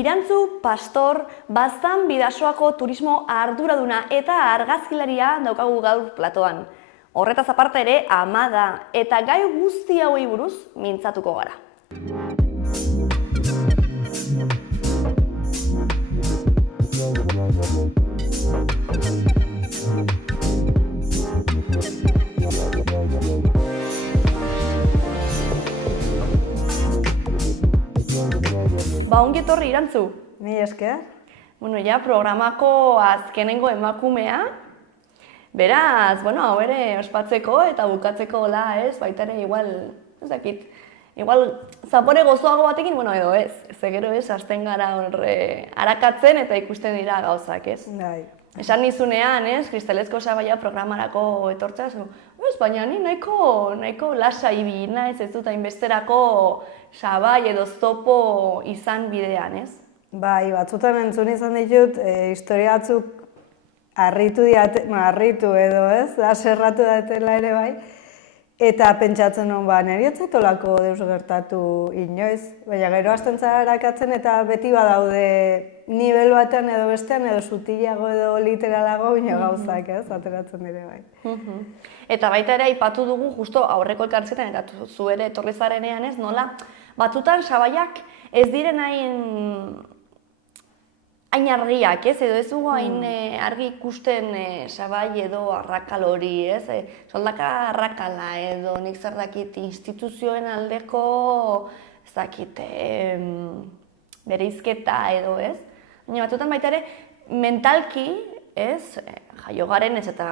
Irantzu Pastor, Baztan Bidasoako turismo arduraduna eta argazkilaria daukagu gaur platoan. Horretaz aparte ere, ama da, eta gai guzti hauei buruz mintzatuko gara. Ongi etorri Irantzu. Ni esker. Ja, programako azkenengo emakumea. Beraz, hau ere ospatzeko eta bukatzeko baita ere igual, ez dakit, igual zapore gozoago batekin, edo ez. Ze gero ez, hasten gara horre arakatzen eta ikusten dira gauzak, ez? Bai. Esan nizunean, ez, Kristalezko Sabaia programarako etortzea, baina ni nahiko lasai ibili naiz, ez dut hainbesterako sabai edo zopo izan bidean, ez? Bai, batzutan entzun izan ditut, historia batzuk harritu edo, ez? Aserratu datela ere bai. Eta pentsatzen nuen, niri ez zaitolako deus gertatu inoiz. Baina gero hasten zara arakatzen eta beti badaude nivel batean edo bestean edo sutilago edo literalago baina gauzak, ez? Ateratzen dire bai. Eta baita ere aipatu dugu justo aurreko elkarrizketan eta zu ere etorri zarenean, ez? Nola batzutan sabaiak ez diren hain argiak, ez? Edo ez dugu hain argi ikusten sabai edo arrakal hori, ez? Soldaka arrakala edo nik zer dakit instituzioen aldeko, ez dakit, bereizketa edo, ez? Baina batzutan baita ere mentalki, ez? Jaio garen ez eta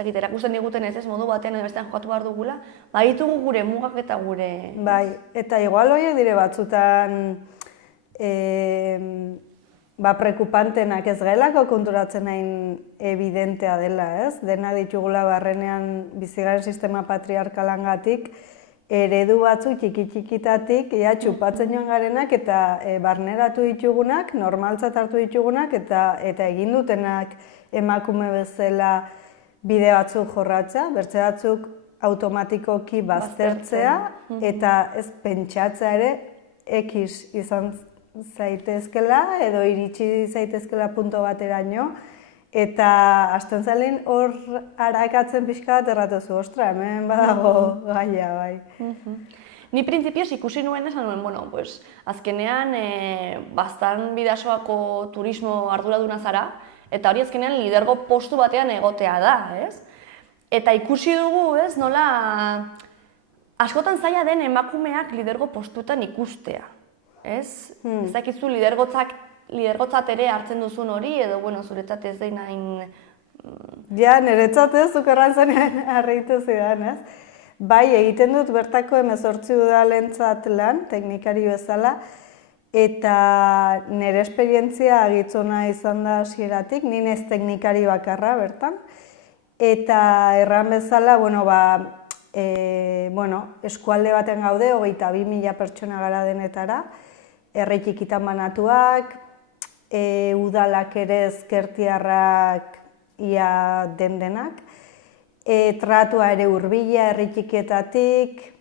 erakusten diguten ez modu batean edo bestean jokatu behar dugula, baditugu gure mugak eta gure... Bai, eta igual horiek dire batzutan prekupantenak ez gaelako konturatzen hain evidentea dela, ez? Dena ditugula barrenean bizigaren sistema patriarkalangatik, eredu batzuk txiki-txikitatik, txupatzen joan garenak eta barneratu ditugunak, normaltzat hartu ditugunak eta egin dutenak emakume bezala bide batzuk jorratza, bertze batzuk automatikoki baztertzea eta ez pentsatzea ere X izan zaitezkela edo iritsi zaitezkela punto bateraino eta hasten zalen hor arakatzen pixka bat erratuzu, ostra, hemen badago gaia, bai. Ni printzipioz ikusi nuen esan nuen, azkenean Baztan Bidasoako turismo arduraduna zara, eta hori azkenean lidergo postu batean egotea da, ez? Eta ikusi dugu, ez, nola askotan zaila den emakumeak lidergo postuetan ikustea, ez? Ez dakizu lidergotzat ere hartzen duzun hori, edo, zuretzat ez den hain... Ja, niretzat ez, zukerran zenean harritu zidan, ez? Bai, egiten dut bertako 18 udalentzat lan, teknikari bezala, eta nire esperientzia agitzona izan da hasieratik, ni naiz teknikari bakarra bertan. Eta erran bezala, eskualde baten gaude, 22.000 pertsona gara denetara, herri txikitan banatuak, udalak ere ezkertiarrak ia dendenak, tratua ere hurbila herri txikietatik,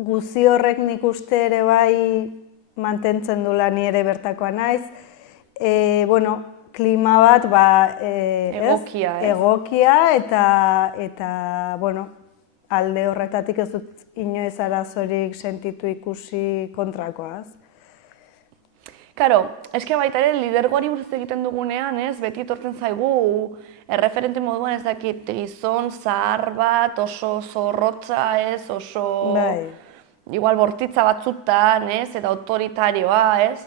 guzi horrek nik uste ere bai mantentzen dula ni ere bertakoa naiz. Klima bat egokia eta alde horretatik ez dut inoiz arazorik sentitu ikusi kontrakoaz. Karo, eske baita ere lidergoari buruz egiten dugunean, ez, beti etortzen zaigu erreferente moduan ez dakit gizon zahar bat, oso zorrotza, ez, oso... Igual bortitza batzutan, ez, eta autoritarioa, ez.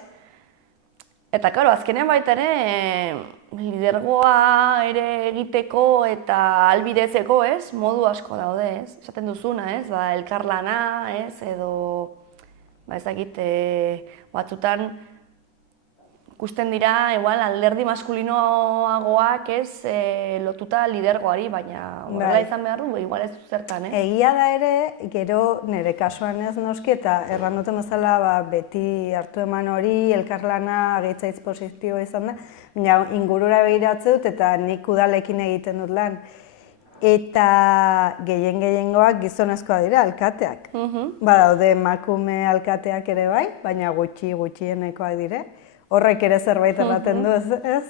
Eta, karo, azkenean baita ere lidergoa ere egiteko eta ahalbidetzeko, ez, modu asko daude, ez. Esaten duzuna, ez, elkarlana, ez, edo, ez dakit, batzutan ikusten dira, igual, alderdi maskulinoagoak, ez, lotuta lidergoari, baina horrela izan behar du, igual ez zertan, ez? Egia da ere, gero nire kasuan ez noski, eta erran duten bezala beti hartu eman hori, elkarlana agitzaitz positiboa izan da, baina ingurura begiratzen dut eta nik udalekin egiten dut lan. eta gehiengoak gizonezkoa dira alkateak. Badaude emakume alkateak ere bai, baina gutxienekoak dire. Horrek ere zerbait erraten du, ez?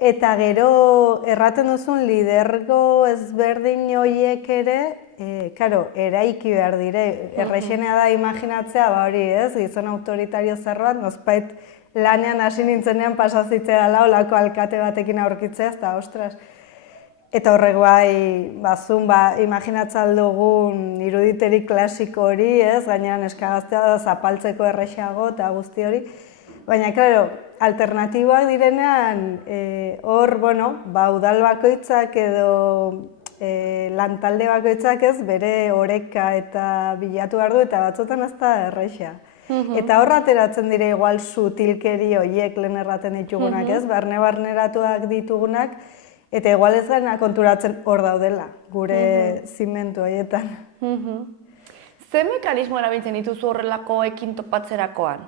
Eta gero erraten duzun lidergo ezberdin horiek ere, eraiki behar dire. Errexenea da imaginatzea, hori ez, gizon autoritario zerbait, nozpait lanean hasi nintzenean pasazitzea dela olako alkate batekin aurkitzea, eta ostras. Eta horrek bai, imaginatzen dugun iruditerik klasiko hori, ez, gainean eskagaztea da zapaltzeko errexeago eta guzti hori. Baina, klaro, alternatiboak direnean, hor, udal bakoitzak edo lantalde bakoitzak ez, bere oreka eta bilatu behar du, eta batzutan ez da errexea. Eta hor ateratzen dire igual sutilkeri horiek lehen erraten ditugunak ez, barneratuak ditugunak, eta igual ez gana konturatzen hor daudela, gure zimentu horietan. Ze mekanismo erabiltzen dituzu horrelakoekin topatzerakoan?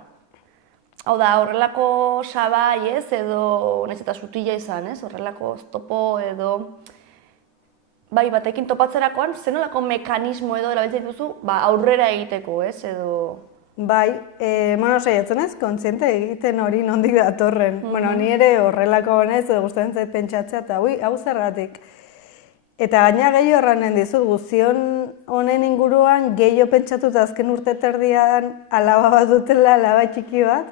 Hau da, horrelako sabai ez, edo nahiz eta sutila izan ez, horrelako oztopo edo bai batekin topatzerakoan, zenolako mekanismo edo erabiltzen dituzu aurrera egiteko ez, edo... Bai, saiatzen ez, kontziente egiten hori nondik datorren. Ni ere horrelako honez, edo gustatzen zait pentsatzea, eta hau zergatik. Eta gaina gehiago erranen dizut, guzion honen inguruan gehiago pentsatuta azken urte terdian alaba bat dutela, alaba txiki bat,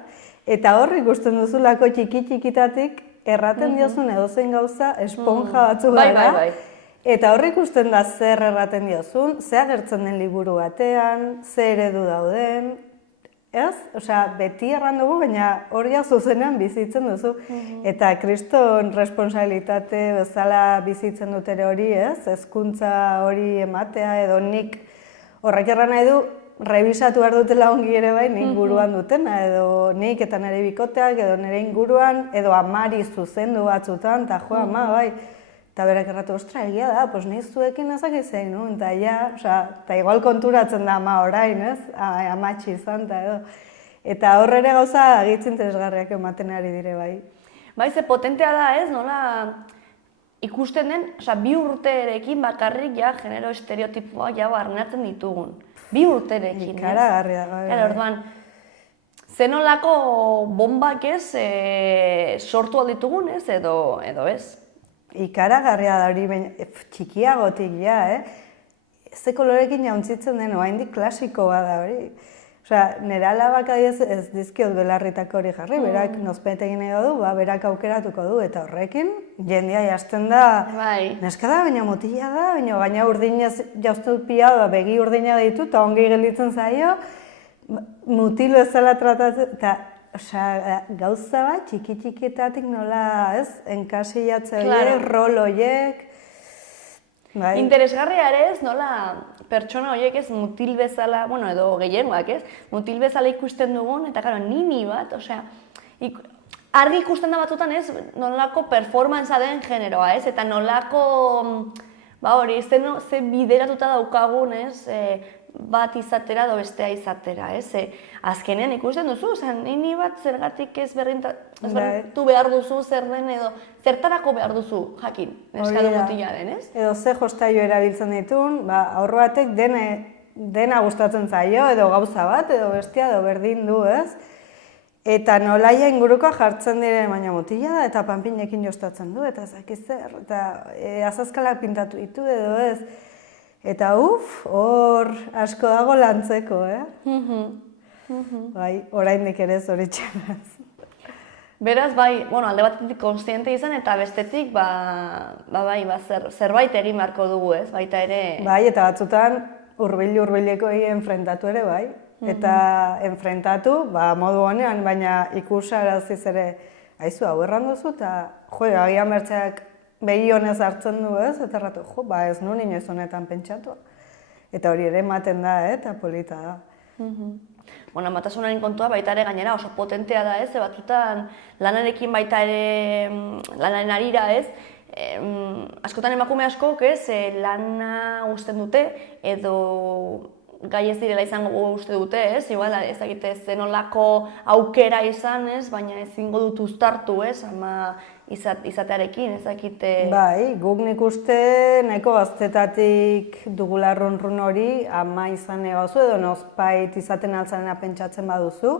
eta hor ikusten duzulako txiki-txikitatik erraten diozun edozein gauza esponja batzu gara. Eta hor ikusten da zer erraten diozun, ze agertzen den liburu batean, ze eredu dauden, ez? Osea, beti erran dugu, baina hori zuzenean bizitzen duzu. Eta kriston responsabilitate bezala bizitzen dut ere hori, ez? Hezkuntza hori ematea edo nik horrek erran nahi du, rebisatu behar dutela ongi ere bai, nik buruan dutena, edo nik eta nire bikoteak, edo nire inguruan, edo amari zuzendu batzutan, eta jo, ama, bai. Eta berak erratu, ostra, egia da, pues nahi zuekin ezak izan, eta ja, eta igual konturatzen da ama orain, ez? Amatxi izan, eta edo. Eta horre ere gauza agitz interesgarriak ematen ari dire bai. Bai, ze potentea da, ez? Nola ikusten den, bi urterekin bakarrik ja genero estereotipoa ja barneatzen ditugun. Bi urterekin, ez? Ikaragarria da, bai. Orduan, zenolako bombak ez sortu alditugun, ez? Edo ez? Ikaragarria da hori, txikiagotik ja, ze kolorekin jauntzitzen den, oraindik klasikoa da hori. Osea, nire alabak ez dizkiot belarritak hori jarri, berak nozpet egin edo du, berak aukeratuko du, eta horrekin jendia jazten da, neska da, baina motila da, baina gaina urdinez jauztu pia, begi urdina ditu, eta ongi gelditzen zaio, mutil bezala tratatu, eta gauza bat, txiki-txikietatik nola, ez, enkasilatze horiek, rol horiek. Interesgarria ere ez, nola pertsona horiek ez mutil bezala, edo gehiengoak ez, mutil bezala ikusten dugun, eta gara, nini bat, osea, argi ikusten da batzutan ez, nolako performantza den generoa ez, eta nolako, hori, ze bideratuta daukagun ez, bat izatera edo bestea izatera, ez? Azkenean ikusten duzu, nini bat zergatik ez berdintu behar duzu zer den edo zertarako behar duzu jakin, neskado mutila den, ez? Edo ze jostaio erabiltzen ditun, aurro batek dena gustatzen zaio, edo gauza bat, edo bestea, edo berdin du, ez? Eta nolaia inguruko jartzen diren, baina mutila da, eta panpinekin jostatzen du, eta zakizzer, eta azazkalak pintatu ditu, edo ez? Eta hor asko dago lantzeko, Bai, oraindik ere zoritxeraz. Beraz, bai, alde batetik konstiente izan eta bestetik, zerbait egin beharko dugu, ez? Baita ere... Bai, eta batzutan hurbileko enfrentatu ere, bai. Eta enfrentatu, modu honean, baina ikusaraziz ere, haizu, hau erran duzu, eta agian bertzeak behi honez hartzen du, ez? Eta erratu, ez nuen inoiz honetan pentsatu. Eta hori ere ematen da, eta polita da. Amatasunaren kontua baita ere gainera oso potentea da, ez? Batzutan lanarekin baita ere, lanaren arira, ez? Askotan emakume askok, ez? Lana uzten dute, edo gai ez direla izango uste dute, ez? Igual, ez dakite zenolako aukera izan, ez? Baina ezingo dut uztartu, ez? Ama izatearekin, ez dakite... Bai, guk nik uste nahiko gaztetatik dugula run hori ama izan egozu edo nozpait izaten altzarena pentsatzen baduzu.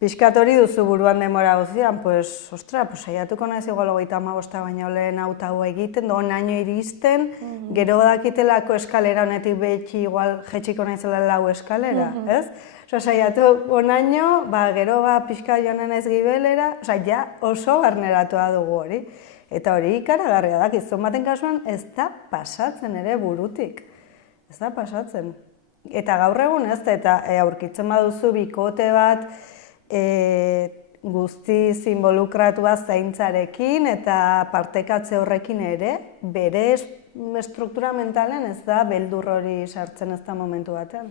Piskat hori duzu buruan demora guztian, pues, ostra, pues, saiatuko naiz igual 35 baina lehen hau egiten, onaino iristen, gero dakitelako eskalera honetik betxi igual jetxiko naizela 4 eskalera, ez? Osa, saiatu onaino, gero pixka joanen ez gibelera, ja oso barneratua dugu hori. Eta hori ikaragarria da, gizon baten kasuan ez da pasatzen ere burutik. Ez da pasatzen. Eta gaur egun ez da, eta aurkitzen baduzu bikote bat, guztiz involukratua zaintzarekin eta partekatze horrekin ere, bere estruktura mentalen ez da beldur hori sartzen ez da momentu batean.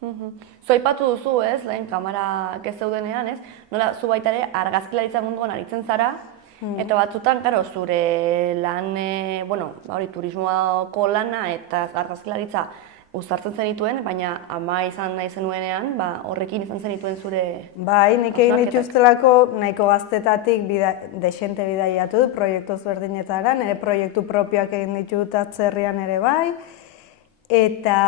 Zu aipatu duzu, ez, lehen kamarak ez zeudenean, ez? Nola, zu baita ere argazkilaritza munduan aritzen zara, eta batzutan, karo, zure lan, turismoako lana eta argazkilaritza uztartzen zenituen, baina ama izan nahi zenuenean, horrekin izan zenituen zure... Bai, nik egin dituztelako nahiko gaztetatik desente bidaiatu dut, proiektu ezberdinetara, nire proiektu propioak egin ditut atzerrian ere bai, eta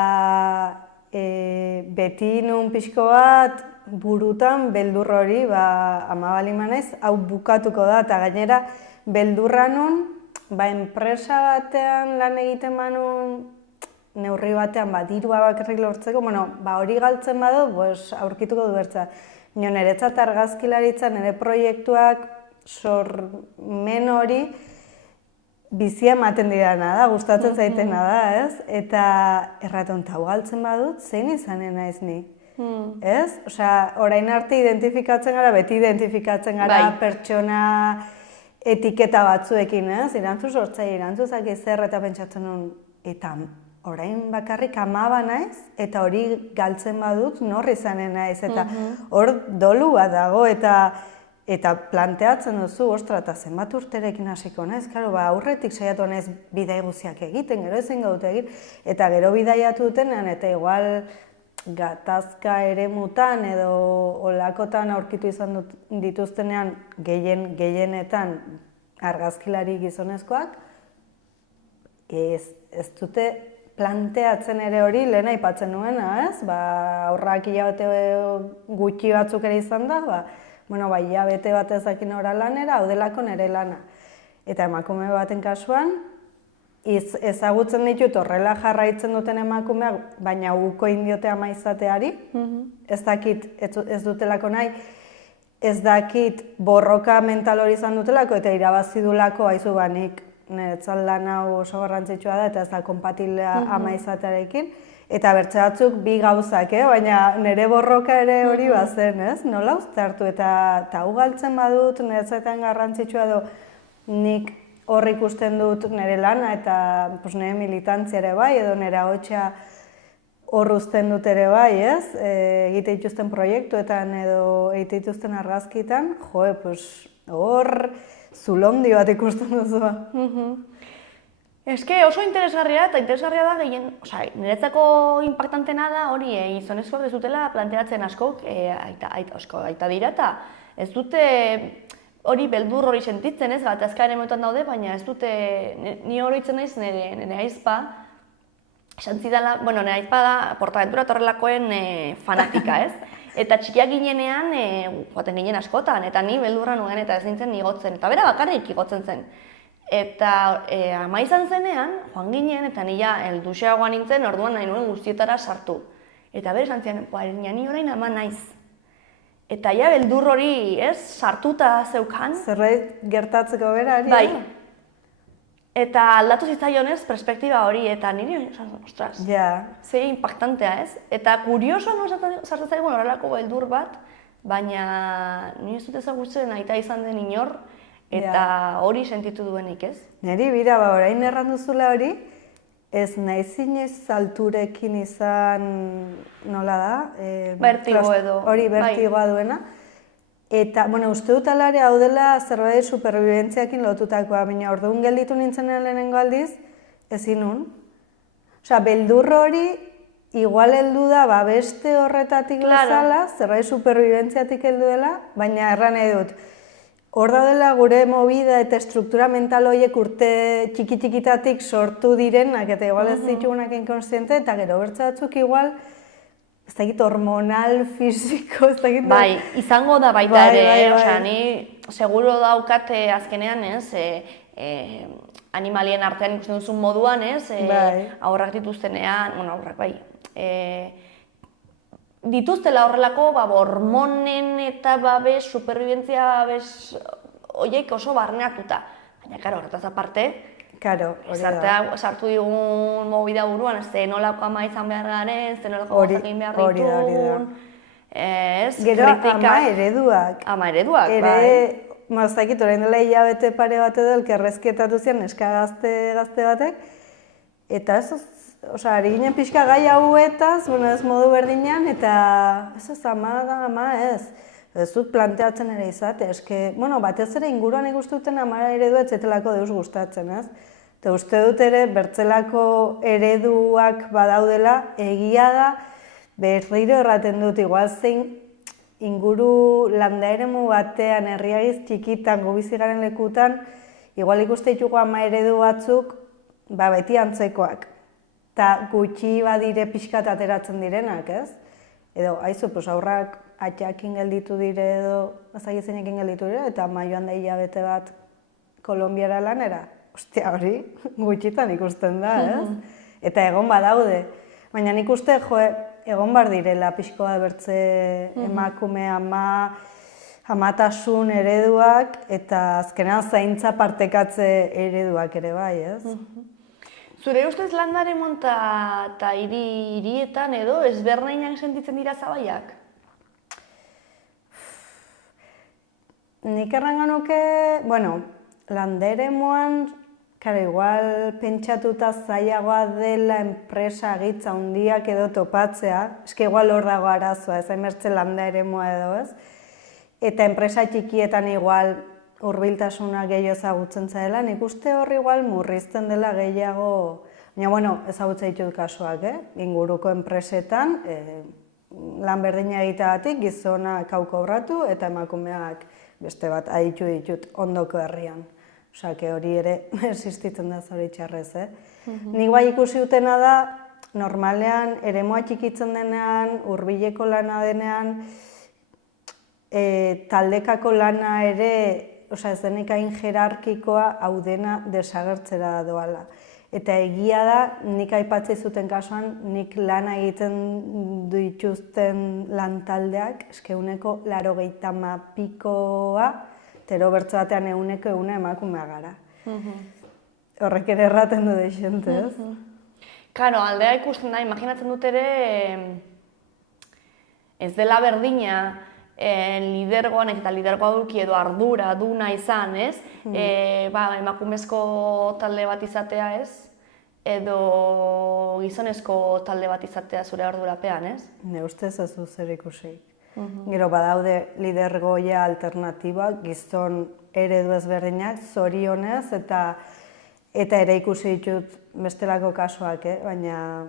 beti nun pixko bat burutan beldur hori, ama balimanez, hau bukatuko da, eta gainera beldurra nun, enpresa batean lan egiten manun, neurri batean, dirua bakarrik lortzeko, hori galtzen badu, aurkituko du bertza. Niretzat argazkilaritza, nire proiektuak sormen hori bizia ematen didana da, gustatzen zaitena da, ez? Eta erraton, hau galtzen badut, zein izanen naiz ni? Ez? Osea, orain arte identifikatzen gara, beti identifikatzen gara pertsona etiketa batzuekin, ez? Irantzu sortzaile, irantzu zaki zer eta pentsatzen nuen, eta orain bakarrik amaba naiz, eta hori galtzen badut nor izanen naiz, eta hor dolu bat dago, eta planteatzen duzu, ostra, eta zenbat urterekin hasiko naiz, karo, aurretik saiatu naiz bidai guziak egiten, gero ezin gaut egin, eta gero bidaiatu dutenean, eta igual gatazka eremutan edo olakotan aurkitu izan dituztenean gehienetan argazkilari gizonezkoak, ez dute planteatzen ere hori lehen aipatzen nuena, ez? Aurrak hilabete gutxi batzuk ere izan da, hilabete bat ezakin ora lanera, hau delako nire lana. Eta emakume baten kasuan, ezagutzen ditut horrela jarraitzen duten emakumeak, baina uko indiote ama izateari, ez dakit, ez dutelako nahi, ez dakit borroka mental hori izan dutelako, eta irabazi dulako haizu banik, niretzat lan hau oso garrantzitsua da, eta ez da konpatiblea ama izatearekin. Eta bertze batzuk bi gauzak, baina nire borroka ere hori bazen, ez? Nola uztartu, eta hau galtzen badut, niretzaten garrantzitsua edo nik hor ikusten dut nire lana, eta nire militantzia ere bai, edo nire ahotsa hor uzten dut ere bai, ez? Egite dituzten proiektuetan edo egite dituzten argazkitan, hor zulondi bat ikusten duzu. Eske oso interesgarria eta interesgarria da gehien, niretzako impactantena da hori gizonezkoak ez dutela planteatzen askok, aita dira eta ez dute hori beldur hori sentitzen, ez, gatazka ere momentuan daude, baina ez dute, ni oroitzen naiz nire aizpa, esan zidala, nire aizpa da Portaventura Torrelakoen fanatika, ez? Eta txikiak ginenean, joaten ginen askotan, eta ni beldurra nuen eta ez nintzen igotzen, eta bera bakarrik igotzen zen. Eta ama izan zenean, joan ginen, eta nila helduxeagoa nintzen, orduan nahi nuen guztietara sartu. Eta bera esan zian, ni orain ama naiz. Eta ja beldur hori, ez, sartuta zeukan. Zerbait gertatzeko berari. Bai. Eta aldatu zitzaionez perspektiba hori, eta niri, ostras, ze impactantea, ez? Eta kurioso sartzen zaigun horrelako beldur bat, baina ni ez dut ezagutzen aita izan den inor, eta hori sentitu duenik, ez? Neri, bira, orain erran duzula hori, ez nahi zinez alturekin izan nola da? Bertigo edo. Hori bertigoa duena. Eta, uste dut alare hau dela zerbait superbibentziakin lotutakoa, baina orduan gelditu nintzen lehenengo aldiz, ezin nun. Osea, beldur hori igual heldu da beste horretatik Claro. bezala, zerbait superbibentziatik heldu dela, baina erran nahi dut. Hor daudela gure movida eta estruktura mental horiek urte txiki-txikitatik sortu direnak, eta igual ez ditugunak inkonstiente, eta gero bertza batzuk igual, ez dakit hormonal, fisiko, ez dakit... Bai, izango da baita Bai, ere, bai, bai. osea, ni seguro daukate azkenean, ez, animalien artean ikusten duzun moduan, ez, Bai. aurrak dituztenean, bueno, aurrak bai, dituztela horrelako hormonen eta superbibentzia horiek oso barneatuta. Baina, karo, horretaz aparte, Karo, hori da. gizartea sartu digun movida buruan, ze nolako ama izan behar garen, ze nolako Hori- gauzak egin behar hori da, hori da. ditugun, ez, Gero kritika... ama ereduak. Ama ereduak, bai. Ere, mazakit, orain dela hilabete pare bat edo elkarrezketatu zian neska gazte batek, eta ez, osea, ari ginen pixka gai hauetaz, bueno, ez modu berdinean, eta ez ama da, ama ez. Ez dut planteatzen ere izate, eske, bueno, batez ere inguruan ikustuten ama eredua etzetelako deus gustatzen, ez? Eta uste dut ere, bertzelako ereduak badaudela, egia da, berriro erraten dut, igual zein inguru landa eremu batean, herriagiz txikitan, gu bizi garen lekutan, igual ikuste ditugu ama eredu batzuk, beti antzekoak. Eta gutxi badire pixkat ateratzen direnak, ez? Edo, haizu, aurrak atxakin gelditu dire edo, ezagizenekin gelditu dire, eta ama joan da hilabete bat Kolonbiara lanera. Ostia, hori gutxitan ikusten da, ez? Eta egon badaude. Baina nik uste, egon bar direla pixkoa bertze emakume amatasun ereduak, eta azkenean zaintza partekatze ereduak ere bai, ez? Zure ustez landare monta eta hirietan edo ezberdinak sentitzen dira zabaiak? Nik errango nuke, bueno, landeremuan, karo, igual pentsatuta zailagoa dela enpresa agitza handiak edo topatzea, eske igual hor dago arazoa, ez hainbertze landeremua edo, ez? Eta enpresa txikietan igual hurbiltasuna gehiago ezagutzen zaela, nik uste hor igual murrizten dela gehiago, baina, bueno, ezagutzen ditut kasuak, inguruko enpresetan, lan berdina egiteagatik gizona kaukobratu eta emakumeak beste bat aditu ditut ondoko herrian. Osea, hori ere existitzen da zoritxarrez, Nik bai ikusi dutena da, normalean, eremua txikitzen denean, hurbileko lana denean, taldekako lana ere, osea, ez denik hain jerarkikoa hau dena desagertzera doala. Eta egia da, nik aipatzei zuten kasuan, nik lana egiten dituzten lantaldeak, eske euneko 80pikoa, tero bertso batean euneko emakumea gara. Horrek ere erraten du deixente, ez? Karo, aldea ikusten da, imaginatzen dut ere ez dela berdina lidergoan eta lidergoa duki edo ardura duna izan, ez? Emakumezko talde bat izatea, ez? Edo gizonezko talde bat izatea zure ardurapean, ez? Ne ustez ez du zer ikusi. Gero badaude lidergoia alternatibak, gizon eredu ezberdinak, zorionez, eta ere ikusi ditut bestelako kasuak, baina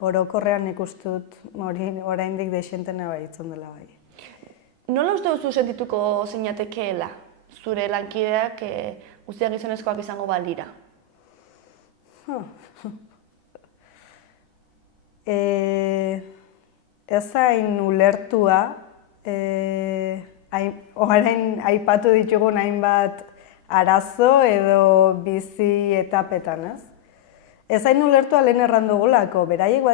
orokorrean ikustut oraindik deixentena baitzen dela bai. Nola uste duzu sentituko zeinatekeela zure lankideak guztiak gizonezkoak izango balira? Ez hain ulertua, orain aipatu ditugun hainbat arazo edo bizi etapetan, ez? Ez hain ulertua lehen errandugulako, beraiek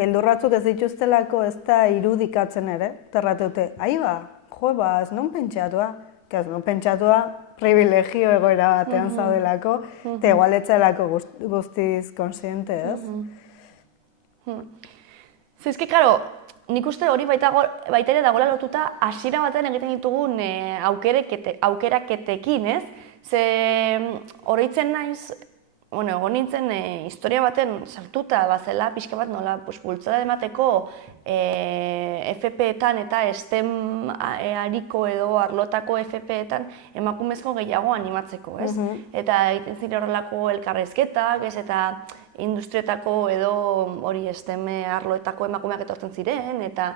beldurratzuk ez dituztelako ez da irudikatzen ere, terratute, ez non pentsatua, ez non pentsatua privilegio egoera batean zaudelako, eta igualetzelako guztiz konsiente, ez? Zizki, karo, nik uste hori baita ere dagoela lotuta hasiera batean egiten ditugun aukeraketekin, ez? Ze oroitzen naiz, egon nintzen historia baten sartuta bazela pixka bat nola bultzada emateko FP-etan eta STEM ariko edo arlotako FP-etan emakumezko gehiago animatzeko, ez? Eta egiten ziren horrelako elkarrezketak, ez? Eta industrietako edo hori esteme arloetako emakumeak etortzen ziren, eta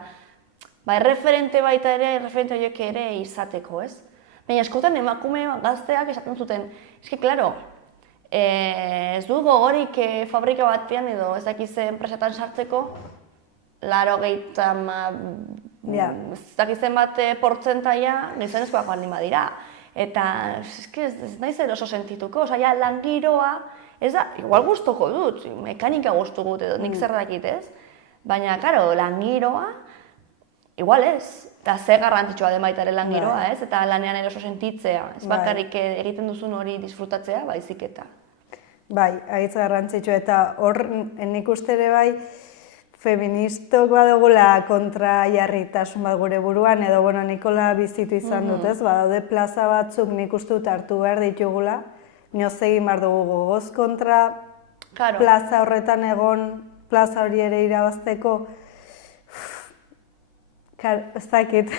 erreferente baita ere, erreferente horiek ere izateko, ez? Baina askotan emakume gazteak esaten zuten, eske, klaro, ez du gogorik fabrika batean edo ez dakize enpresetan sartzeko, 80 ez dakizen bat portzentaia gizonezkoak baldin badira. Eta ez naiz eroso sentituko, osea, lan giroa, ez da, igual gustoko dut, mekanika gustu dut edo nik zer dakit, ez? Baina, karo, lan giroa, igual ez. Eta ze garrantzitsua den baita ere lan giroa, ez? Eta lanean eroso sentitzea, ez bakarrik egiten duzun hori disfrutatzea, baizik eta. Bai, haitz garrantzitsua, eta hor nik uste ere bai, feministok badugula kontrajarritasun bat gure buruan, edo Nikola bizitu izan dut, ez? Badaude plaza batzuk nik uste dut hartu behar ditugula, nioz egin behar dugu gogoz kontra plaza horretan egon, plaza hori ere irabazteko, ez dakit.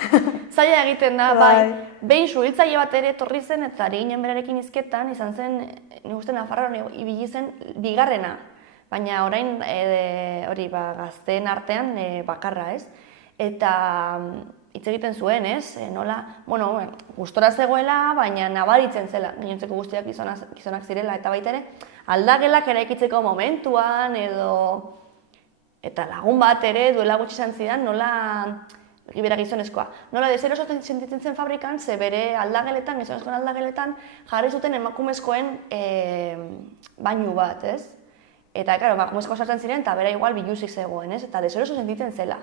Zaila egiten da, bai. Behin suhiltzaile bat ere etorri zen, eta ari ginen berarekin hizketan, izan zen, nik uste Nafarroan ibili zen bigarrena. Baina orain hori gazteen artean bakarra, ez? Eta hitz egiten zuen, ez? Nola, gustora zegoela, baina nabaritzen zela, gainontzeko guztiak gizonak zirela, eta baita ere, aldagelak eraikitzeko momentuan, eta lagun bat ere duela gutxi izan zidan, nola, bera gizonezkoa, nola deseroso sentitzen zen fabrikan, ze bere aldageletan, gizonezkoen aldageletan, jarri zuten emakumezkoen bainu bat, ez? Eta, karo, emakumezkoa sartzen ziren, eta bera igual biluzik zegoen, ez? Eta deseroso sentitzen zela.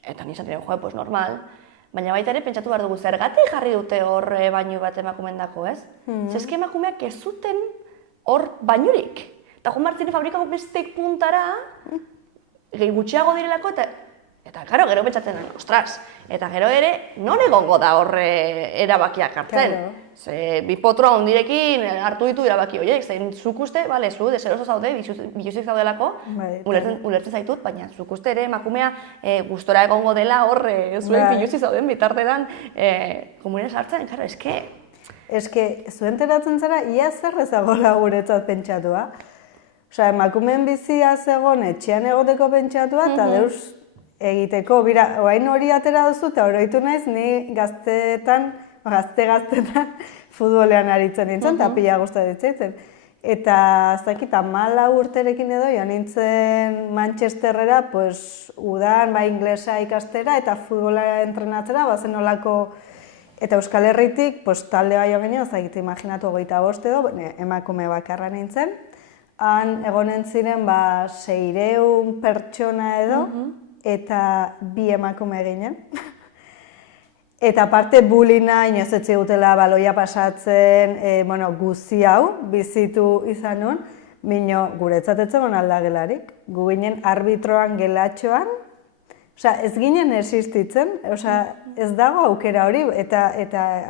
Eta nizan ziren, pues normal. Baina baita ere, pentsatu behar dugu, zergatik jarri dute hor bainu bat emakumendako, ez? Zezke emakumeak ez zuten hor bainurik. Eta joan behar ziren fabrikako bestek puntara, gutxiago direlako, eta, karo, gero pentsatzen, ostras, eta gero ere, non egongo da horre erabakiak hartzen. Ze, bi potroa hondirekin hartu ditu erabaki horiek, zein zuk uste, bale, zu deseroso zaude, biluzik zaudelako, ulertzen zaitut, baina zuk uste ere emakumea gustora egongo dela horre, zuen biluzik zauden bitartean komunera sartzen, karo, eske... Eske, zuen teratzen zara, ia zer ezagola guretzat pentsatua. Osa, emakumeen bizia zegoen etxean egoteko pentsatua, eta deus egiteko, oain hori atera duzu, eta oroitu naiz, ni gaztetan futbolean aritzen nintzen, eta pila guztua ditzen. Eta, ez dakit, 14 urterekin edo, joan nintzen Manchesterrera, udan, inglesa ikastera, eta futbola entrenatzera, bazen olako, eta Euskal Herritik, talde bai genio, ez dakit, imaginatu 25 edo, emakume bakarra nintzen. Han egonen ziren 600 pertsona edo, eta 2 emakume ginen. Eta aparte bullyinga inoz ez zigutela baloia pasatzen, guzi hau bizitu izan nuen, bino guretzat ez zegoen aldagelarik. Gu ginen arbitroan gelatxoan, ez ginen existitzen, ez dago aukera hori, eta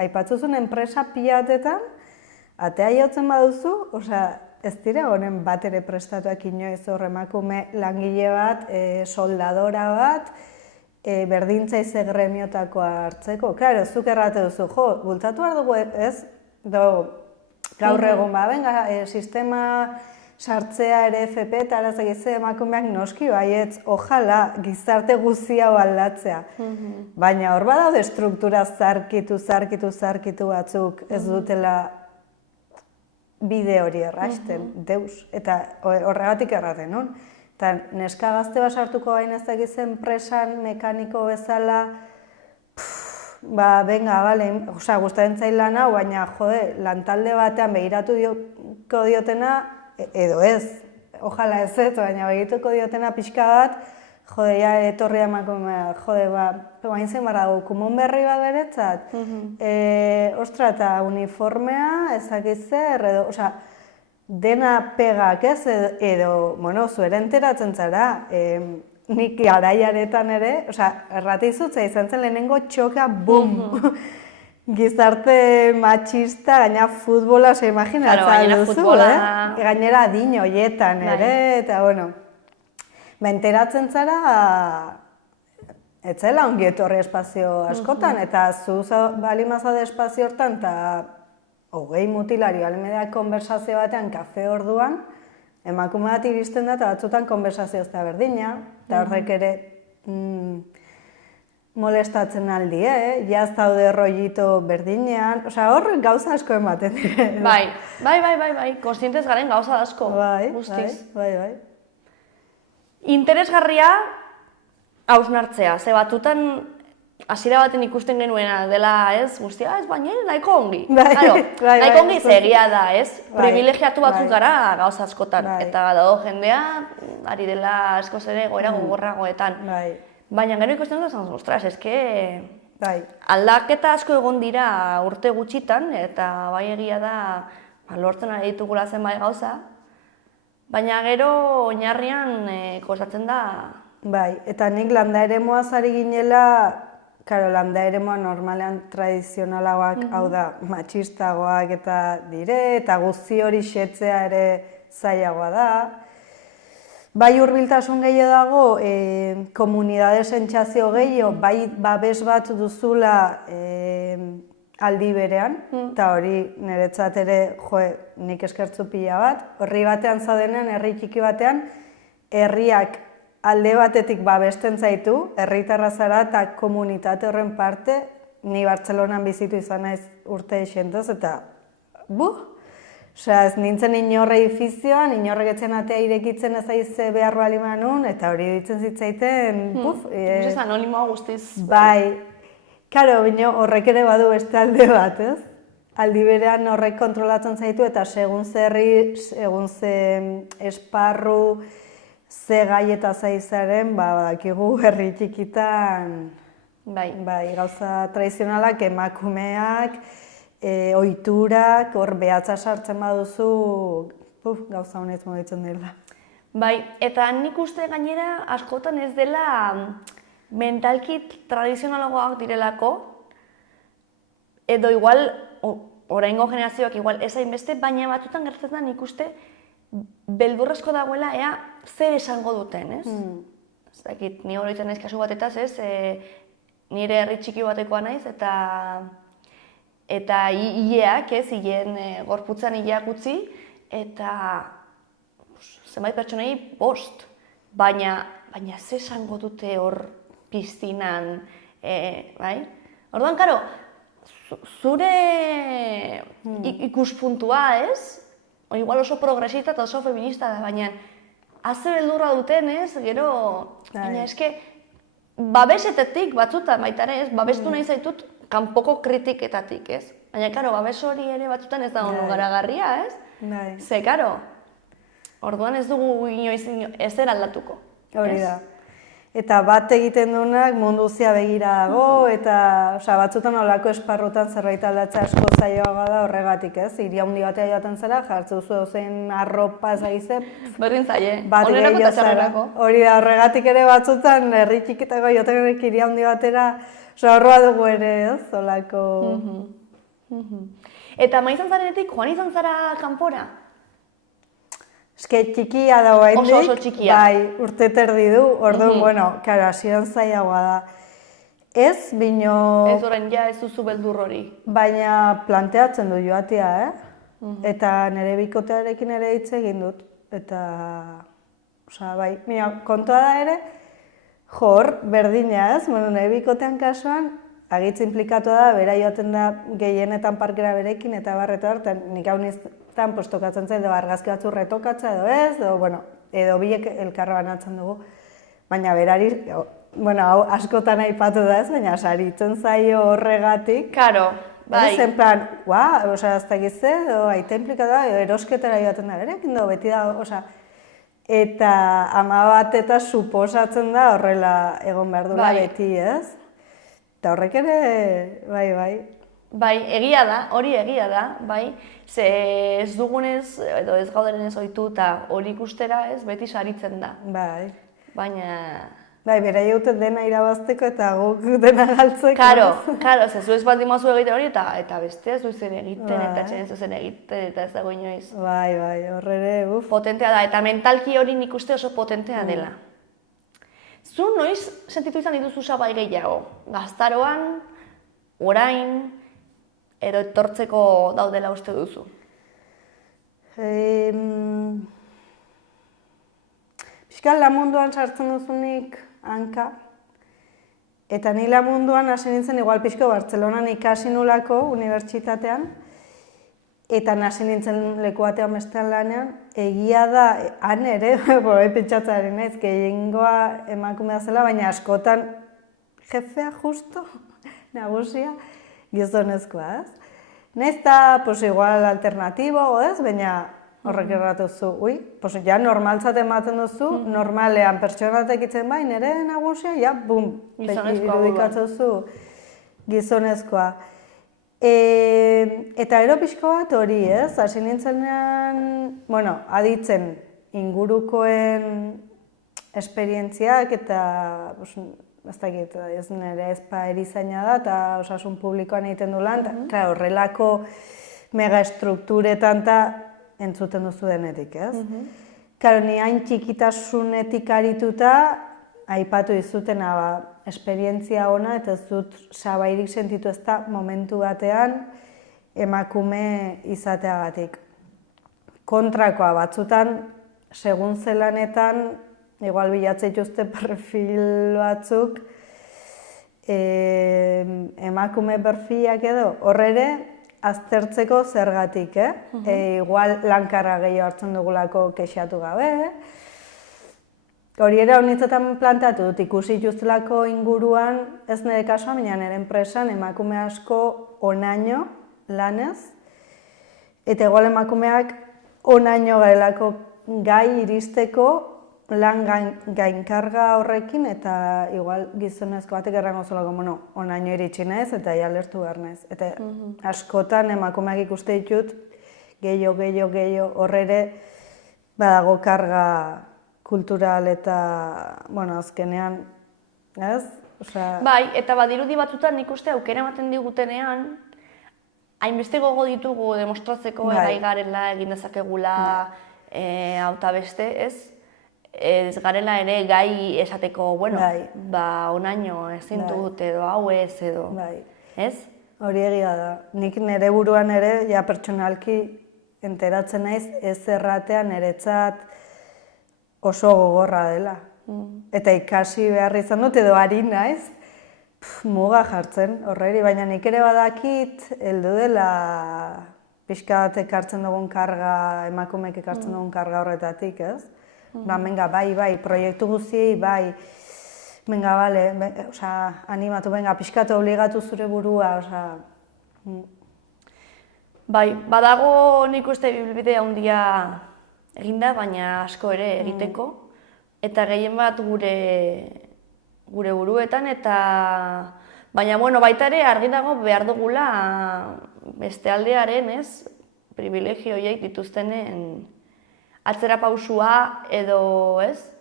aipatzuzun enpresa pilatetan, atea jotzen baduzu, ez dira honen bat ere prestatuak inoiz hor emakume langile bat, soldadora bat, berdintzaize gremiotakoa hartzeko. Claro, zuk errate duzu, bultzatu behar dugu, ez? Gaur egun, benga, sistema sartzea ere FP eta arazagize emakumeak noski baietz, ojala, gizarte guzti hau aldatzea. Baina hor badaude struktura zarkitu batzuk ez dutela bide hori errasten, deus. Eta horregatik erraten, non? Eta neska gazte bat sartuko gain ez dakizen presan mekaniko bezala, benga, bale, guztaren zailan hau, baina, lantalde batean begiratu diotena, edo ez, ojala ez ez, baina begituko diotena pixka bat, etorri emakumea, bain zen barra dugu, kumun berri bat beretzat, ostra, eta uniformea, ezakizer, edo, dena pegak ez, edo, zuera enteratzen zara, nik garaiaretan ere, erratizutza izan zen lehenengo txoka, bum! Gizarte matxista, gaina futbola, imaginatzen duzu, gainera adin horietan ere, eta, enteratzen zara, ez zela ongi etorri espazio askotan, eta zu balimazade espazio hortan, eta 20 mutilari, alemedea konversazio batean, kafe orduan, emakume bat iristen da, eta batzutan konversazio ez da berdina, eta horrek ere molestatzen aldi, jaz daude rollito berdinean, osea, hor gauza asko ematen dire. Bai, konstientez garen gauza asko, guztiz. Bai. Interesgarria hausnartzea, ze batutan hasiera baten ikusten genuena dela, ez, guztia, ez, baina nahiko ongi. Nahiko ongi zegia da, ez? Privilegiatu batzuk gara gauza askotan, eta dago jendea, ari dela askoz ere goera gogorragoetan. Baina gero ikusten dut, ostras, eske aldaketa asko egon dira urte gutxitan, eta bai egia da lortzen ari ditugula zenbait gauza, baina gero oinarrian kostatzen da. Bai, eta nik landa eremuaz ari ginela, karo, landa eremua normalean tradizionalagoak, hau da, matxistagoak eta dire, eta guzti hori xetzea ere zailagoa da. Bai hurbiltasun gehiago dago, komunidade sentsazio gehiago, bai babes bat duzula aldi berean, eta hori niretzat ere, nik eskertzu pila bat, horri batean zaudenean, herri txiki batean, herriak alde batetik babesten zaitu, herritarra zara eta komunitate horren parte, ni Bartzelonan bizitu izan naiz urte esentoz, eta osea, ez nintzen inorre edifizioan, inorrek etxen atea irekitzen ez aize behar bali manun, eta hori ditzen zitzaiten, Ez anonimoa guztiz. Bai, karo, bino horrek ere badu beste alde bat, ez? Aldi berean horrek kontrolatzen zaitu, eta segun ze herri, segun ze esparru, ze gai eta zaizaren, badakigu herri txikitan, gauza tradizionalak, emakumeak, ohiturak, hor behatza sartzen baduzu, gauza honetz mogitzen dela. Bai, eta nik uste gainera askotan ez dela mentalki tradizionalagoak direlako, edo igual, oraingo generazioak igual ez hainbeste, baina batzutan gertatzen da nik uste beldurrezko dagoela ea zer esango duten, ez? Ez dakit, ni oroitzen naiz kasu batetaz, ez? Nire herri txiki batekoa naiz, eta hileak, ez, hileen gorputzan hileak utzi, eta zenbait pertsonei bost. Baina ze esango dute hor piztinan, bai? Orduan, karo, zure ikuspuntua, ez? Igual oso progresista eta oso feminista da, baina haze beldurra duten, ez? Gero, baina eske, babesetetik batzutan baita ere, ez? Babestu nahi zaitut kanpoko kritiketatik, ez? Baina, karo, babes hori ere batzutan ez da ono garagarria, ez? Ze, karo, orduan ez dugu inoiz ezer aldatuko. Hori da. Eta bat egiten duenak munduzia begira dago, eta batzutan olako esparrutan zerbait aldatzea asko zaioagoa da horregatik, ez? Hiri handi batea joaten zara, jartzu zu zein arropa zaize. Berdin zaie, onerako eta txarrerako. Hori da, horregatik ere batzutan herri txikitako joaten hiri handi batera, horroa dugu ere, ez? Olako... Eta maizan zarenetik, joan izan zara kanpora? Eske txikia da oraindik, oso txikia. Bai, urte terdi du, orduan, bueno, claro, hasieran zailagoa da. Ez, bino... Ez orain ja ez duzu beldur hori. Baina planteatzen du joatea, Eta nire bikotearekin ere hitz egin dut. Eta, bai, kontua da ere, hor, berdina, ez? Nire bikotean kasuan, agitz implikatu da, bera joaten da gehienetan parkera berekin, eta eta nik hau niztan tokatzen zen, argazki batzu retokatza edo ez, edo biek elkarra banatzen dugu. Baina berari, hau askotan aipatu da ez, baina saritzen zaio horregatik. Karo, bai. Ez, en plan, ez dakize, aita implikatu da, erosketara joaten da berekin, beti da, eta ama bat eta suposatzen da horrela egon behar dula beti, ez? Eta horrek ere, bai. Bai, egia da, hori egia da, bai. Ze ez dugunez, edo ez gaudenez ohitu eta hori ikustera, ez, beti saritzen da. Bai. Baina... Bai, bera jauten dena irabazteko eta guk dena galtzeko. Karo, zezu ez bat dimazu egiten hori eta beste ez duzen egiten eta txen zuzen egiten eta ez dago inoiz. Bai, horrere, Potentea da, eta mentalki hori nik uste oso potentea dela. Zu noiz sentitu izan dituzu sabai gehiago? Gaztaroan, orain, edo etortzeko daudela uste duzu? pixka lan munduan sartzen duzunik hanka, eta ni lan munduan hasi nintzen igual pixko Bartzelonan ikasi nulako unibertsitatean, eta hasi nintzen leku batean bestean lanean, egia da, han ere, boroi pentsatzearen naiz, gehiengoa emakumea zela, baina askotan jefea justo, nagusia, gizonezkoa, ez? Naiz eta, pues igual alternatibo, ez? Baina horrek erratu zu, pues ja normaltzat ematen duzu, normalean pertsonatek itzen bai, nire nagusia, ja, bum, irudikatzen zu gizonezkoa. Eta gero pixko bat hori, ez? Hasi nintzenean, bueno, aditzen ingurukoen esperientziak eta, ez dakit, ez nire ezpa erizaina da eta osasun publikoan egiten du lan, eta horrelako megaestrukturetan eta entzuten duzu denetik, ez? Karo, ni hain txikitasunetik arituta, aipatu dizutena esperientzia ona eta ez dut sabairik sentitu ez da momentu batean emakume izateagatik. Kontrakoa batzutan, segun zelanetan, igual bilatzen dituzte perfil batzuk, emakume perfilak edo, horre aztertzeko zergatik, igual lankarra gehiago hartzen dugulako kexatu gabe, hori ere honitzetan plantatu dut, ikusi dituztelako inguruan, ez nire kasua, baina nire enpresan emakume asko onaino lanez, eta igual emakumeak onaino garelako gai iristeko lan gainkarga horrekin, eta igual gizonezko batek errango zolako, bueno, onaino iritsi naiz, eta ja lertu behar naiz. Eta askotan emakumeak ikuste ditut, gehiago, horre badago karga kultural eta, bueno, azkenean, ez? Bai, eta badirudi batzutan nik uste aukera ematen digutenean, hainbeste gogo ditugu demostratzeko gai garela, egin dezakegula, hau eta beste, ez? Ez garela ere gai esateko, bueno, onaino ezin dut edo hau ez edo, ez? Hori egia da. Nik nire buruan ere, ja pertsonalki enteratzen naiz, ez erratea niretzat oso gogorra dela. Eta ikasi behar izan dut, edo ari naiz, muga jartzen horreri, baina nik ere badakit, heldu dela pixka bat ekartzen dugun karga, emakumeek ekartzen dugun karga horretatik, ez? Benga, bai, proiektu guztiei, bai, benga, bale, animatu, benga, pixkatu obligatu zure burua, Bai, badago nik uste bilbidea handia eginda, baina asko ere egiteko, eta gehien bat gure buruetan, eta baina, bueno, baita ere argi dago behar dugula beste aldearen, ez, privilegio horiek dituztenen atzera pausua edo, ez,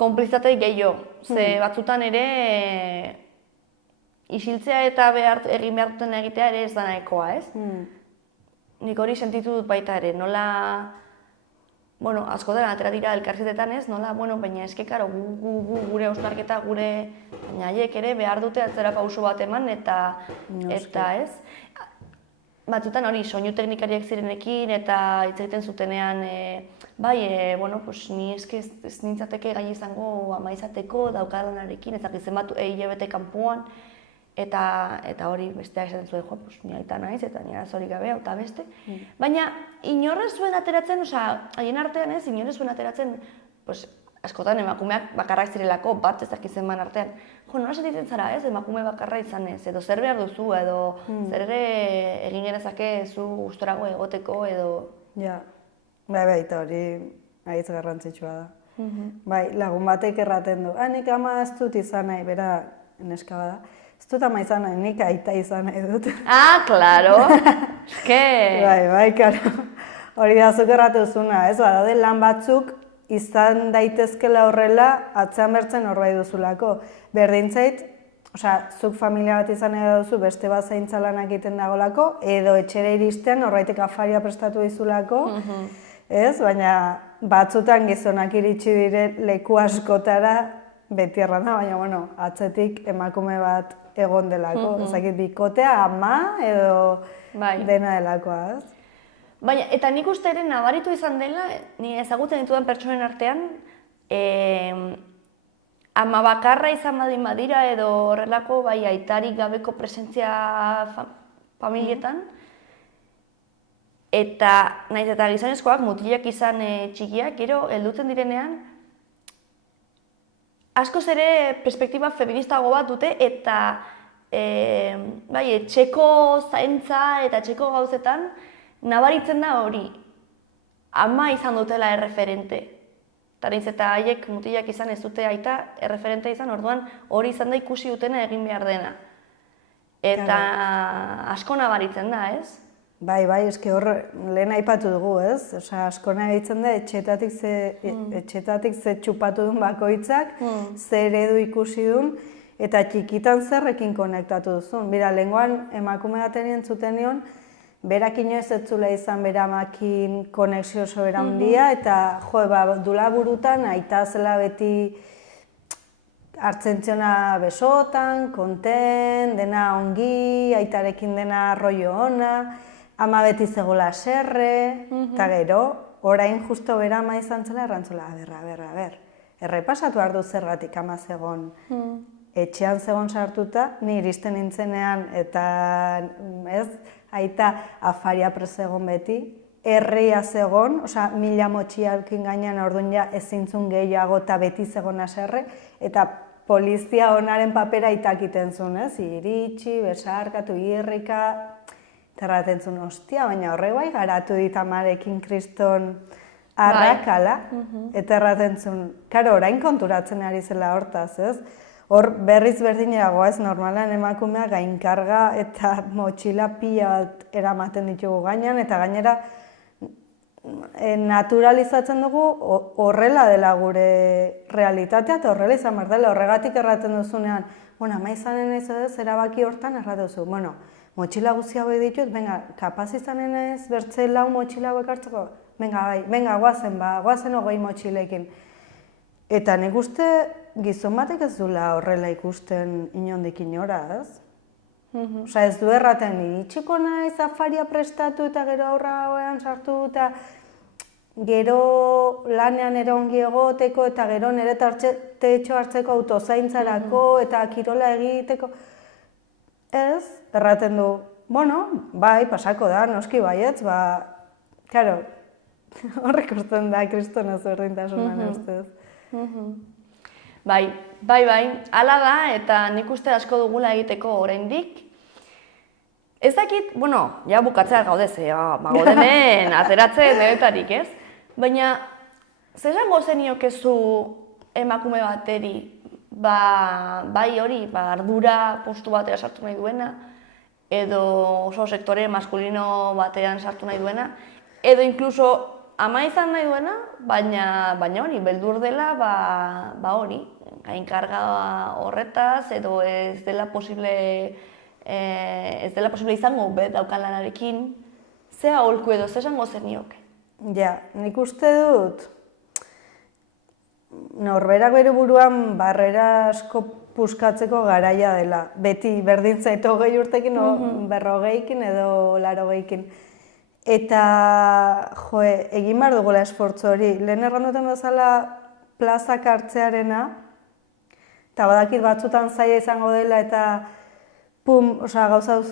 konplizatei gehiago. Ze batzutan ere isiltzea eta egin behar duten egitea ere ez da nahikoa, ez? Nik hori sentitu dut baita ere, nola, bueno, askotan atera dira elkarrizketetan, ez? Nola, bueno, baina eske, karo, gure hausnarketa, baina haiek ere behar dute atzera pauso bat eman, eta ez? Batzutan hori, soinu teknikariak zirenekin eta hitz egiten zutenean, bueno, ni eske ez nintzateke gai izango ama izateko daukadanarekin, ez dakit zenbat hilabete kanpoan, eta hori besteak esaten zuen, ni aita naiz eta ni arazorik gabe, eta beste. Baina inorrez zuen ateratzen, haien artean ez, inorrez zuen ateratzen, askotan emakumeak bakarrak zirelako, bat ez dakit zenban artean. Nola sentitzen zara ez, emakume bakarra izanez, edo zer behar duzu, edo zer ere egin genezake zu gustorago egoteko, edo... Ja, bai, eta hori haitz garrantzitsua da. Bai, lagun batek erraten du, nik ama ez dut izan nahi, bera neska bada, ez dut ama izan nahi, nik aita izan nahi dut. Ah, klaro! Eske! Bai, karo. Hori da zuk erratu duzuna, ez, badaude lan batzuk izan daitezkela horrela atzean bertzen horbait duzulako. Berdintzait, zuk familia bat izan edo duzu beste bat zaintza lanak egiten dagolako, edo etxera iristean horbaitek afaria prestatu dizulako, ez? Baina batzutan gizonak iritsi dire leku askotara beti erran da, baina bueno, atzetik emakume bat egon delako. Ezakit bikotea, ama edo dena delakoa, ez? Baina, eta nik uste ere nabaritu izan dela, ni ezagutzen ditudan pertsonen artean, ama bakarra izan badira edo horrelako bai aitarik gabeko presentzia familietan, eta nahiz eta gizonezkoak mutilak izan txikiak, gero heldutzen direnean, askoz ere perspektiba feministago bat dute eta bai, etxeko zaintza eta etxeko gauzetan nabaritzen da hori. Ama izan dutela erreferente. Eta nahiz eta haiek mutilak izan ez dute aita erreferente izan, orduan hori izan da ikusi dutena egin behar dena. Eta asko nabaritzen da, ez? Bai, eske hor lehen aipatu dugu, ez? Osea, asko nahitzen da etxetatik ze txupatu duen bakoitzak, ze eredu ikusi duen, eta txikitan zerrekin konektatu duzun. Bira, lehengoan emakume baten entzuten nion, berak inoiz ez zula izan beramakin konexio oso bera handia, eta dula burutan aita zela beti hartzen ziona besotan, konten, dena ongi, aitarekin dena rollo ona, ama beti zegoela serre, eta gero, orain justo bera ama izan zela errantzula, a ber, errepasatu ardu zergatik ama zegon. Etxean zegon sartuta, ni iristen nintzenean, eta ez, aita afaria prezegon beti, herria zegon, osea, 1000 motxialkin gainean orduan ja ezintzun gehiago eta beti zegon aserre, eta polizia onaren papera itakiten zuen, ez? Iritsi, besarkatu, irrika, eta erraten zuen, ostia, baina horre guai garatu dit amarekin kriston arrakala, eta erraten zuen, karo, orain konturatzen ari zela hortaz, ez? Hor berriz berdinagoa, ez normalan emakumea gainkarga eta motxila pila bat eramaten ditugu gainean, eta gainera naturalizatzen dugu horrela dela gure realitatea, eta horrela izan behar dela, horregatik erraten duzunean, ama izanen ez erabaki hortan erratu zu, motxila guzti hau ditut, kapaz izanen ez bertze lau motxila hauek hartzeko, guazen 20 motxilekin. Eta nik uste gizon batek ez duela horrela ikusten inondik inora, ez? Osa ez du erraten, itxiko naiz afaria prestatu eta gero aurra hauean sartu eta gero lanean ere ongi egoteko eta gero nire tetxo hartzeko autozaintzarako eta kirola egiteko. Ez, erraten du, bai, pasako da, noski baietz, karo, horrek usten da kristona ezberdintasunan ustez. Bai, hala da, eta nik uste asko dugula egiteko oraindik. Ez dakit, ja bukatzea gaudez, gaudenen ateratzen denetarik, ez? Baina, zer esango zeniokezu emakume bateri, bai hori, ardura postu batera sartu nahi duena, edo oso sektore maskulino batean sartu nahi duena, edo inkluso ama izan nahi duena, baina hori, beldur dela, hori, gainkarga horretaz, edo ez dela posible izango daukan lanarekin, ze aholku edo, ze esango zenioke? Ja, nik uste dut, norberak bere buruan barrera asko puskatzeko garaia dela. Beti berdin zait 20 urtekin, 40ekin edo 80ekin. Eta, egin behar dugula esfortzu hori. Lehen erranduten bezala plazak hartzearena, eta badakit batzutan zaila izango dela eta gauza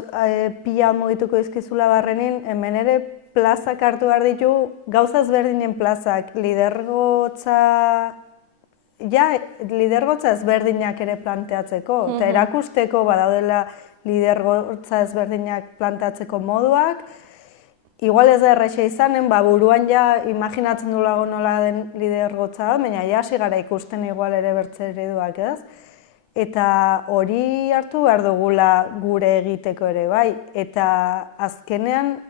pila modituko izkizula barrenin, hemen ere plazak hartu behar ditu, gauza ezberdinen plazak, lidergotza ezberdinak ere planteatzeko, eta erakusteko badaudela lidergotza ezberdinak planteatzeko moduak, igual ez da errexea izanen, buruan ja imaginatzen du lago nola den lidergotza, baina ja hasi gara ikusten igual ere bertze ereduak, ez? Eta hori hartu behar dugula gure egiteko ere, bai, eta azkenean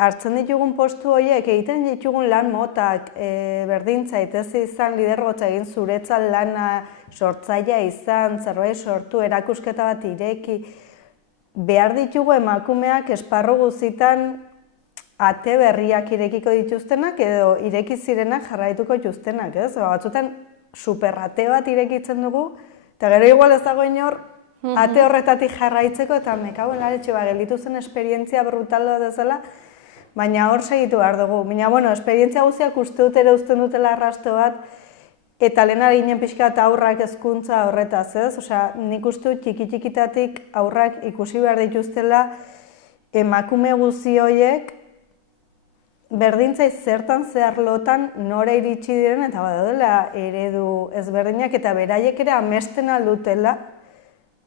hartzen ditugun postu horiek, egiten ditugun lan motak, berdintzait, ez izan lidergotza egin zuretzat lana sortzailea izan, zerbait sortu, erakusketa bat ireki, behar ditugu emakumeak esparru guztitan ate berriak irekiko dituztenak edo ireki zirenak jarraituko dituztenak, ez? Batzutan superate bat irekitzen dugu, eta gero igual ez dago inor ate horretatik jarraitzeko eta mekauen laretxe gelditu zen esperientzia brutal bat ezela, baina hor segitu behar dugu. Baina, bueno, esperientzia guztiak uste dut ere uzten dutela arrasto bat, eta lehena ginen pixka eta aurrak hezkuntza horretaz, ez? Osea, nik uste dut txiki-txikitatik aurrak ikusi behar dituztela emakume guzti horiek berdintzai zertan zehar lotan nora iritsi diren eta badaudela eredu ezberdinak eta beraiek ere amesten aldutela.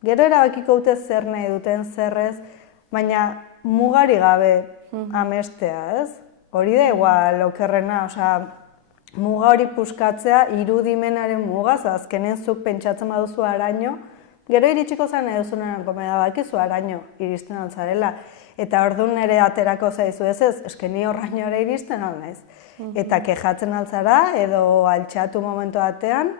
Gero erabakiko dute zer nahi duten zerrez, baina mugari gabe amestea, ez? Hori da igual okerrena, osea, muga hori puskatzea irudimenaren mugaz, azkenen zuk pentsatzen baduzu araño, gero iritsiko zen nahi duzunean komeda bakizu araño iristen altzarela. Eta orduan ere aterako zaizu ez, eskeni horrainora iristen al naiz. Eta kejatzen altzara, edo altxatu momentu batean,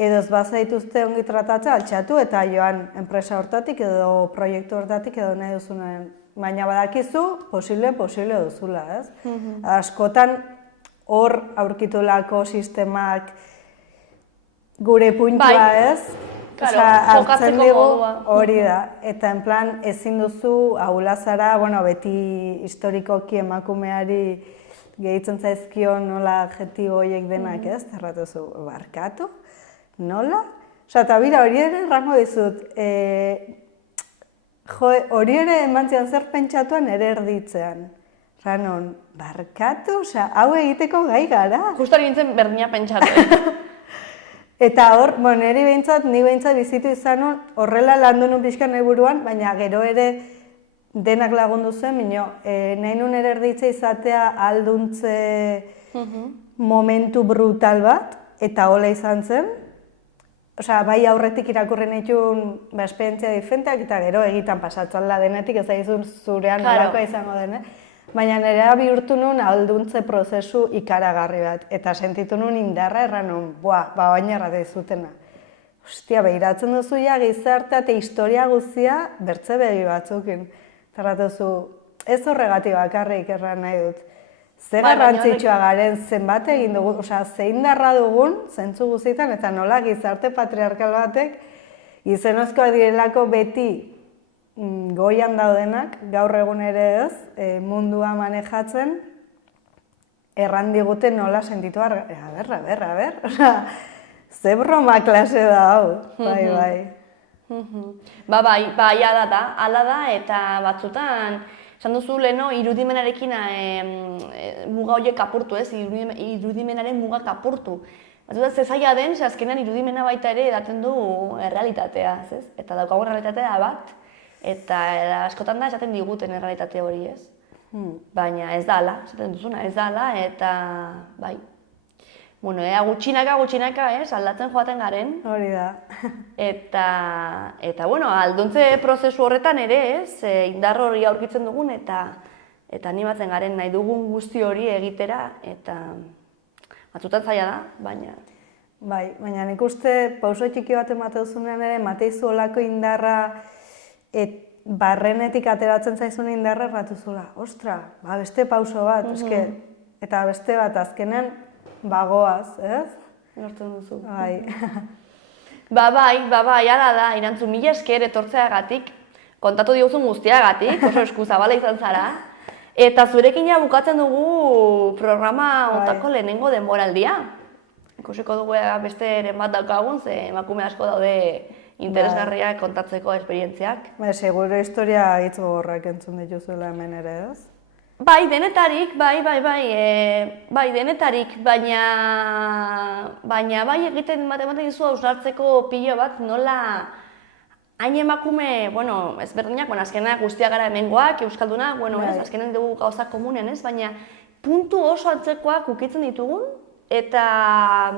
edo ez bazaituzte ongi tratatzea altxatu eta joan enpresa hortatik edo proiektu hortatik edo nahi duzunen. Baina badakizu, posible duzula, ez? Askotan hor aurkitulako sistemak gure puntua, ez? Hartzen digu hori da, eta en plan ezin duzu ahula zara, beti historikoki emakumeari gehitzen zaizkion nola adjektibo horiek denak, ez? Erratuzu, barkatu? Nola? Osa, eta bira, hori ere errango dizut, hori ere emantzian zer pentsatuan ere erditzean. Ranon, barkatu? Osa, hau egiteko gai gara. Justari nintzen berdina pentsatu. Eta hor, ni behintzat bizitu izan horrela landu nun pixka nahi buruan, baina gero ere denak lagundu zen, nahi nun ere erditze izatea alduntze momentu brutal bat, eta hola izan zen. Osea, bai aurretik irakurri nituen esperientzia diferenteak eta gero egitan pasatzen la denetik, ez daizun zurean nolakoa izango den, baina nirea bihurtu nun alduntze prozesu ikaragarri bat, eta sentitu nun indarra erran nun, baina errate izutena. Ostia, behiratzen duzu ja gizartea eta historia guztia bertze begi batzukin. Zerratuzu, ez horregatik bakarrik erran nahi dut. Ze garrantzitsua garen zenbat egin dugu, osea, ze indarra dugun, zentzu guztietan, eta nola gizarte patriarkal batek, izenozkoa direlako beti goian daudenak, gaur egun ere ez, mundua manejatzen, erran digute nola sentitu, a ber, ze broma klase da hau, bai. Bai, ala da, eta batzutan, esan duzu leheno, irudimenarekin muga horiek apurtu, ez, irudimenaren mugak apurtu. Batzutan, zezaila den, azkenean irudimena baita ere edaten du errealitatea, ez? Eta daukagun errealitatea bat, eta askotan da esaten diguten errealitate hori, ez? Baina ez da ala, esaten duzuna, ez da ala, eta bai. Bueno, gutxinaka, ez, aldatzen joaten garen. Hori da. Eta bueno, alduntze prozesu horretan ere, ez, indar hori aurkitzen dugun, eta animatzen garen nahi dugun guzti hori egitera, eta batzutan zaila da, baina... Bai, baina nik uste pauso txiki bat ematen duzunean ere, mateizu olako indarra, barrenetik ateratzen zaizun indarra erratuzula. Ostra, beste pauso bat, eta beste bat azkenen bagoaz, ez? Lortzen duzu. Bai. Bai, ala da, irantzu mila esker etortzeagatik, kontatu diguzun guztiagatik, oso eskuzabala izan zara, eta zurekin ja bukatzen dugu programa ontako lehenengo denboraldia. Ikusiko dugu beste eren bat daukagun, ze emakume asko daude interesgarriak kontatzeko esperientziak. Seguro historia hitz gogorrak entzun dituzuela hemen ere, ez? Bai, denetarik, denetarik, baina bai egiten ematen dizu hausnartzeko pilo bat nola hain emakume, ezberdinak, azkenak guztiak gara hemengoak, euskaldunak, azkenan dugu gauzak komunen, ez? Baina puntu oso antzekoak ukitzen ditugun, eta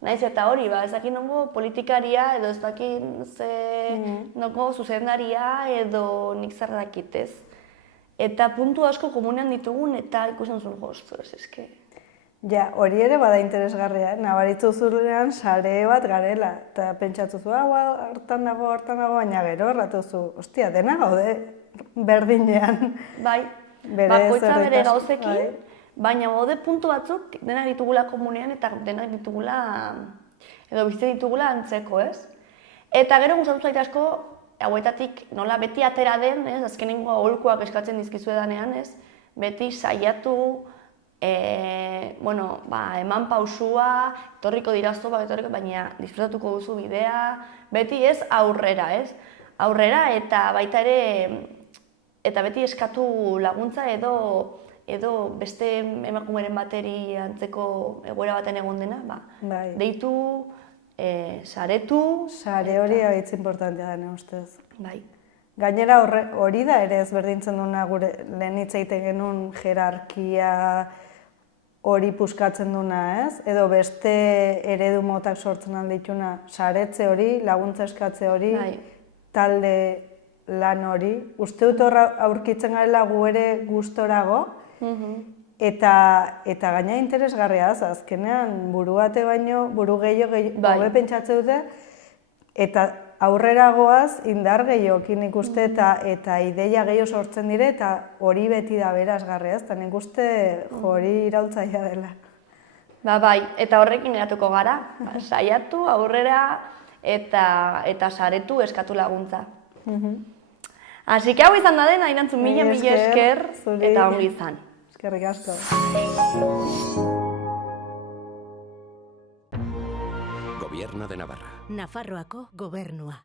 naiz eta hori, ez dakit nongo politikaria, edo ez dakit nongo zuzendaria, edo nik zer dakit, ez? Eta puntu asko komunean ditugun eta ikusten zuen joztu, ez eske. Ja, hori ere bada interesgarria, nabaritu zurean sare bat garela. Eta pentsatu zu, hartan dago, baina gero erratuzu, ostia, dena gaude berdinean. Bai, bakoitza bere gauzekin, baina gaude puntu batzuk denak ditugula komunean eta denak ditugula, edo bizitzen ditugula antzeko, ez? Eta gero gustatu zait asko, hauetatik nola beti atera den, azkenengo aholkuak eskatzen dizkizuedanean, ez? beti saiatu eman pausua, etorriko dirazu, baina disfrutatuko duzu bidea, beti ez aurrera, ez? Aurrera eta baita ere, eta beti eskatu laguntza edo beste emakumeren bateri antzeko egoera baten egon dena, deitu, saretu. Sare hori hitz importantea dena ustez. Bai. Gainera hori da ere ezberdintzen duna gure lehen hitz egiten genuen jerarkia hori puskatzen duna, ez? Edo beste eredu motak sortzen aldituna, saretze hori, laguntza eskatze hori, talde lan hori. Uste dut hor aurkitzen garela gu ere gustorago, eta gaina interesgarria da, azkenean buru bate baino, buru gehiago pentsatze dute, eta aurrera goaz indar gehiokin ikuste eta ideia gehiago sortzen dire eta hori beti da berazgarria, eta nik uste hori iraultzaia dela. Bai, eta horrekin geratuko gara, saiatu, aurrera eta saretu eskatu laguntza. Así que hau izan da dena, Ainantzu, mila esker eta ongi izan. Eskerrik asko. Gobierno de Navarra. Nafarroako gobernua.